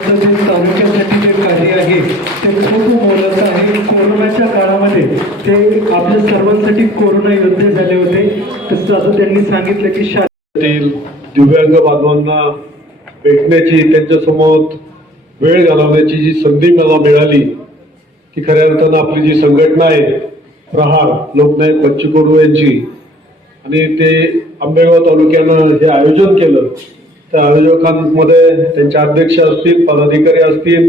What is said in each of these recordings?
तालुक्यासाठी जे कार्य आहे ते खूप मोलाचं आहे. कोरोनाच्या काळामध्ये ते आपल्या सर्वांसाठी कोरोना योद्धे झाले होते. तसं असं त्यांनी सांगितलं की दिव्यांग बांधवांना भेटण्याची, त्यांच्यासमोर वेळ घालवण्याची जी संधी मला मिळाली ती खऱ्या अर्थानं आपली जी संघटना आहे प्रहार लोकनायक बच्चू कडू यांची, आणि ते आंबेगाव तालुक्यानं हे आयोजन केलं. त्या आयोजकांमध्ये त्यांचे अध्यक्ष असतील, पदाधिकारी असतील,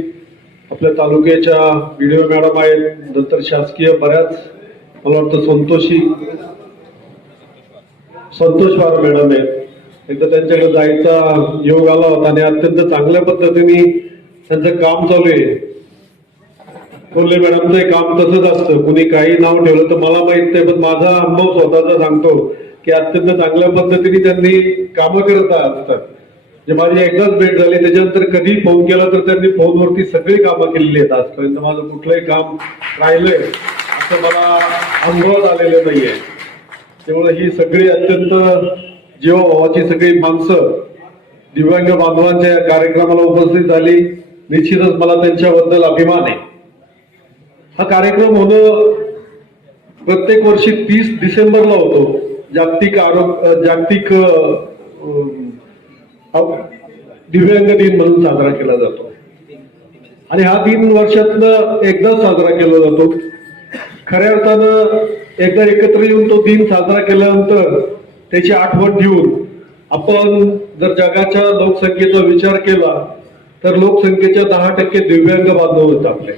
आपल्या तालुक्याच्या व्हिडिओ मॅडम आहेत, नंतर शासकीय बऱ्याच मला वाटतं संतोष वार मॅडम आहेत. एकदा त्यांच्याकडे जायचा योग आला होता आणि अत्यंत चांगल्या पद्धतीने त्यांचं काम चालू आहे. कोल्हे मॅडमचं काम तसंच असतं, कुणी काही नाव ठेवलं तर मला माहित नाही, पण माझा अनुभव स्वतःचा सांगतो की अत्यंत चांगल्या पद्धतीने त्यांनी कामं करत असतात. जे माझी एकदाच भेट झाली, त्याच्यानंतर कधी फोन केला तर त्यांनी फोनवरती सगळी कामं केलेली आहेत. आजपर्यंत माझं कुठलंही काम राहिलंय असं मला अनुभवात आलेलं नाहीये. त्यामुळे ही सगळी अत्यंत जीवाभावाची सगळी माणसं दिव्यांग बांधवांच्या कार्यक्रमाला उपस्थित झाली. निश्चितच मला त्यांच्याबद्दल अभिमान आहे. हा कार्यक्रम होणं प्रत्येक वर्षी 30 डिसेंबरला होतो. जागतिक दिव्यांग दिन म्हणून साजरा केला जातो आणि हा दिन वर्षातनं एकदा साजरा केला जातो. खऱ्या अर्थानं एकदा एकत्र येऊन तो दिन साजरा केल्यानंतर त्याची आठवण ठेवून आपण जर जगाच्या लोकसंख्येचा विचार केला तर लोकसंख्येच्या 10% दिव्यांग बांधव होत आपले.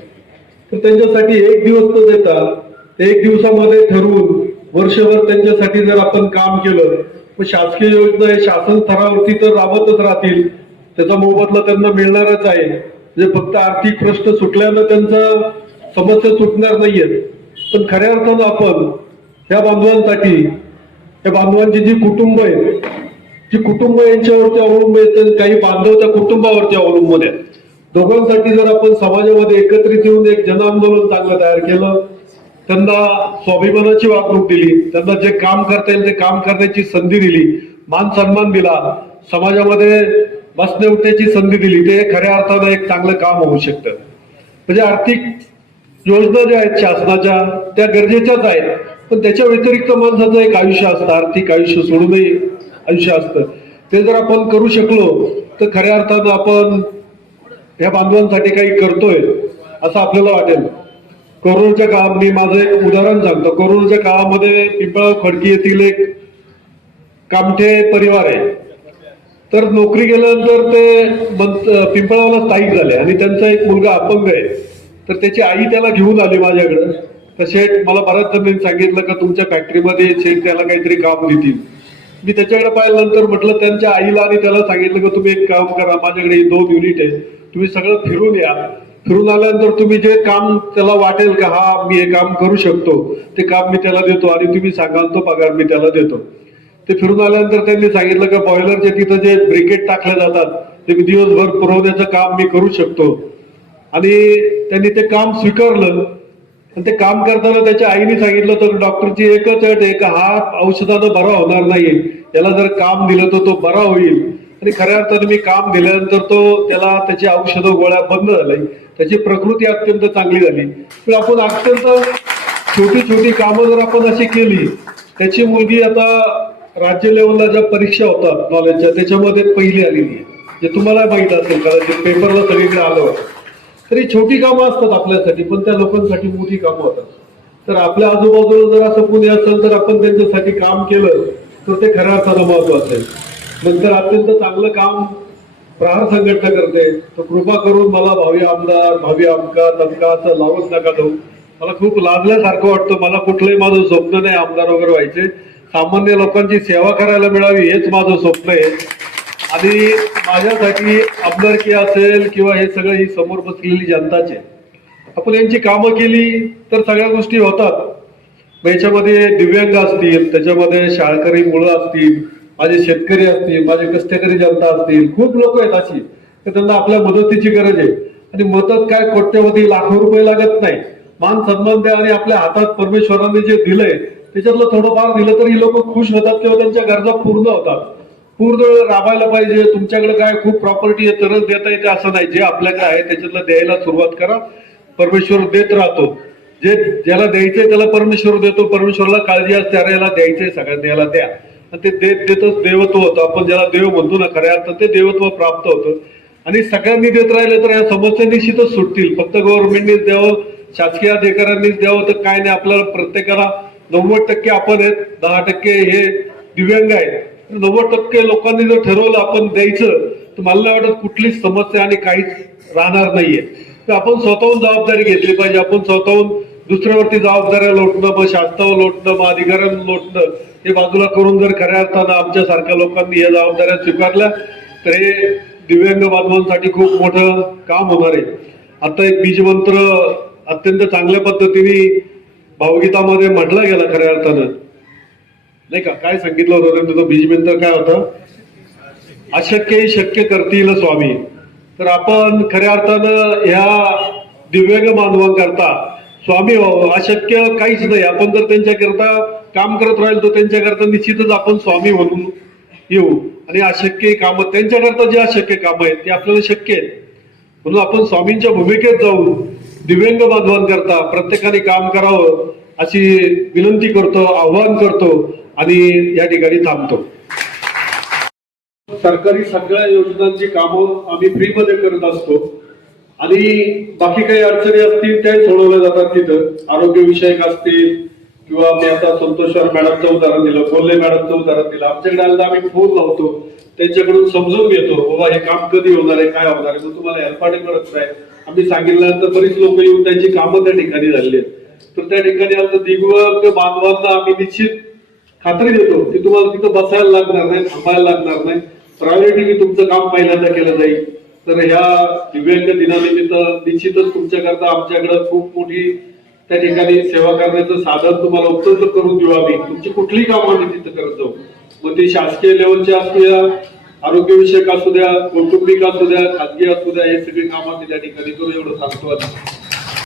तर त्यांच्यासाठी एक दिवस न देता एक दिवसामध्ये ठरवून वर्षभर त्यांच्यासाठी जर आपण काम केलं, मग शासकीय योजना हे शासन स्तरावरती तर राबतच राहतील, त्याचा मोबदला त्यांना मिळणारच आहे. म्हणजे फक्त आर्थिक प्रश्न सुटल्यानं त्यांचा समस्या सुटणार नाहीयेत, पण खऱ्या अर्थानं आपण ह्या बांधवांसाठी, या बांधवांची जी कुटुंब आहेत, जी कुटुंब यांच्यावरती अवलंबून आहेत, काही बांधव त्या कुटुंबावरती अवलंबून आहेत. दोघांसाठी जर आपण समाजामध्ये एकत्रित येऊन एक जन आंदोलन चांगलं तयार केलं, त्यांना स्वाभिमानाची वागणूक दिली, त्यांना जे काम करता येईल ते काम करण्याची संधी दिली, मान सन्मान दिला, समाजामध्ये बसण्या उठण्याची संधी दिली, ते खऱ्या अर्थानं एक चांगलं काम होऊ शकतं. म्हणजे आर्थिक योजना ज्या आहेत शासनाच्या त्या गरजेच्याच आहेत, पण त्याच्या व्यतिरिक्त माणसाचं एक आयुष्य असतं, आर्थिक आयुष्य सोडूनही आयुष्य असतं. ते जर आपण करू शकलो तर खऱ्या अर्थानं आपण या बांधवांसाठी काही करतोय असं आपल्याला वाटेल. कोरोनाच्या काळात मी माझं एक उदाहरण सांगतो. कोरोनाच्या काळामध्ये पिंपळगाव खडकी येथील एक कामठे परिवार आहे. तर नोकरी गेल्यानंतर ते पिंपळगावला स्थायिक झाले आणि त्यांचा एक मुलगा अपंग आहे. तर त्याची आई त्याला घेऊन आली माझ्याकडे. तर शेठ मला बऱ्याच जणांनी सांगितलं का तुमच्या फॅक्टरीमध्ये शेठ त्याला काहीतरी काम देतील. मी त्याच्याकडे पाहिल्यानंतर म्हटलं त्यांच्या आईला आणि त्याला सांगितलं का तुम्ही एक काम करा, माझ्याकडे 2 युनिट आहे, तुम्ही सगळं फिरून या. फिरून आल्यानंतर तुम्ही जे काम त्याला वाटेल का हा मी हे काम करू शकतो ते काम मी त्याला देतो आणि तुम्ही सांगाल तो पगार मी त्याला देतो. ते फिरून आल्यानंतर त्यांनी सांगितलं का बॉयलरच्या तिथं जे ब्रिकेट टाकले जातात ते मी दिवसभर पुरवण्याचं काम मी करू शकतो. आणि त्यांनी ते काम स्वीकारलं आणि ते काम करताना त्याच्या आईने सांगितलं तर डॉक्टरची एकच अट आहे का हा औषधानं बरा होणार नाही, याला जर काम दिलं तर तो बरा होईल. आणि खऱ्या अर्थानं मी काम दिल्यानंतर त्याला त्याची औषधं गोळ्या बंद झाल्या, त्याची प्रकृती अत्यंत चांगली झाली. तर आपण अत्यंत छोटी छोटी कामं जर आपण अशी केली, त्याची मुलगी आता राज्य लेवलला ज्या परीक्षा होतात नॉलेजच्या त्याच्यामध्ये पहिली आलेली आहे. जे तुम्हाला माहित असेल कदाचित पेपरला सगळीकडे आलं. तरी छोटी कामं असतात आपल्यासाठी, पण त्या लोकांसाठी मोठी कामं होतात. तर आपल्या आजूबाजूला जर असं कोणी असेल तर आपण त्यांच्यासाठी काम केलं तर ते खऱ्या अर्थानं महत्वाचं आहे. नंतर अत्यंत चांगलं काम प्रहार संघटना करते. तर कृपा करून मला भावी आमदार, भावी अमका तमका असं लावत नका देऊ. मला खूप लाजल्यासारखं वाटतं. मला कुठलंही माझं स्वप्न नाही आमदार वगैरे व्हायचे. सामान्य लोकांची सेवा करायला मिळावी हेच माझं स्वप्न आहे. आणि माझ्यासाठी आमदारकी असेल किंवा हे सगळं ही समोर बसलेली जनताचे, आपण यांची कामं केली तर सगळ्या गोष्टी होतात. याच्यामध्ये दिव्यांग असतील, त्याच्यामध्ये शाळकरी मुलं असतील, माझे शेतकरी असतील, माझे कष्टकरी जनता असतील, खूप लोक आहेत अशी तर त्यांना आपल्या मदतीची गरज आहे. आणि मदत काय कोट्यवधी लाखो रुपये लागत नाही. मान सन्मान द्या आणि आपल्या हातात परमेश्वराने जे दिलंय त्याच्यातलं थोडंफार दिलं तरी लोक खुश होतात किंवा त्यांच्या गरजा पूर्ण होतात. पूर्ण राबायला पाहिजे. तुमच्याकडे काय खूप प्रॉपर्टी आहे तरच देता येते असं नाही. जे आपल्याकडे आहे त्याच्यातलं द्यायला सुरुवात करा. परमेश्वर देत राहतो. जे ज्याला द्यायचंय त्याला परमेश्वर देतो. परमेश्वरला काळजी असते, अरे याला द्यायचंय, सगळ्यांना याला द्या. ते देतच देवत्व होतं. आपण ज्याला देव म्हणतो ना, खऱ्या अर्थात ते देवत्व प्राप्त होतं. आणि सगळ्यांनी देत राहिले तर या समस्या निश्चितच सुटतील. फक्त गव्हर्नमेंटनीच द्यावं, शासकीय अधिकाऱ्यांनीच द्यावं तर काय नाही. आपल्याला प्रत्येकाला 90% आपण आहेत, 10% हे दिव्यांग आहेत. 90% लोकांनी जर ठरवलं आपण द्यायचं तर मला नाही वाटत कुठलीच समस्या आणि काहीच राहणार नाहीये. तर आपण स्वतःहून जबाबदारी घेतली पाहिजे. आपण स्वतःहून दुसऱ्यावरती जबाबदाऱ्या लोटणं, मग शासनावर लोटणं, मग अधिकाऱ्यांना लोटणं हे बाजूला करून जर खऱ्या अर्थानं आमच्यासारख्या लोकांनी या जबाबदाऱ्या स्वीकारल्या तर हे दिव्यांग बांधवांसाठी खूप मोठं काम होणार आहे. आता एक बीजमंत्र अत्यंत चांगल्या पद्धतीने भावगीतामध्ये म्हटला गेला खऱ्या अर्थानं, नाही का? काय सांगितलं होतं तुझं बीजमंत्र काय होतं? अशक्य शक्य करतील स्वामी. तर आपण खऱ्या अर्थानं ह्या दिव्यांग बांधवांकरता स्वामी व्हावं. अशक्य काहीच नाही. आपण जर त्यांच्याकरता काम करत राहील तर त्यांच्याकरता निश्चितच आपण स्वामी म्हणून येऊ. आणि अशक्य कामं, त्यांच्याकरता जे अशक्य कामं आहेत ते आपल्याला शक्य आहेत. म्हणून आपण स्वामींच्या भूमिकेत जाऊन दिव्यांग बांधवांकरता प्रत्येकाने काम करावं अशी विनंती करतो, आव्हान करतो आणि या ठिकाणी थांबतो. सरकारी सगळ्या योजनांची कामं आम्ही फ्रीमध्ये करत असतो आणि बाकी काही अडचणी असतील त्या सोडवल्या जातात तिथं. आरोग्यविषयक असतील किंवा मी आता संतोषवर मॅडमचं उदाहरण दिलं, कोल्हे मॅडमचं उदाहरण दिलं. आमच्याकडे आलं आम्ही फोन लावतो, त्यांच्याकडून समजून घेतो बाबा हे काम कधी होणार आहे, काय होणार आहे, मग तुम्हाला हेल्पाटे करत नाही. आम्ही सांगितल्यानंतर बरीच लोक येऊन त्यांची कामं त्या ठिकाणी झाली आहेत. तर त्या ठिकाणी आता दिव्यांग बांधवांना आम्ही निश्चित खात्री देतो की तुम्हाला तिथं बसायला लागणार नाही, थांबायला लागणार नाही. प्रायोरिटी तुमचं काम पहिल्यांदा केलं जाईल. तर ह्या दिव्यांग दिनानिमित्त निश्चितच तुमच्याकरता आमच्याकडे खूप मोठी त्या ठिकाणी सेवा करण्याचं साधन तुम्हाला उपलब्ध करून देऊ आम्ही. तुमची कुठलीही कामं आम्ही तिथं करत जाऊ. मग ती शासकीय लेवलची असू द्या, आरोग्यविषयक असू द्या, कौटुंबिक असू द्या, खाजगी असू द्या, हे सगळी कामं आम्ही त्या ठिकाणी करू एवढं सांगतो.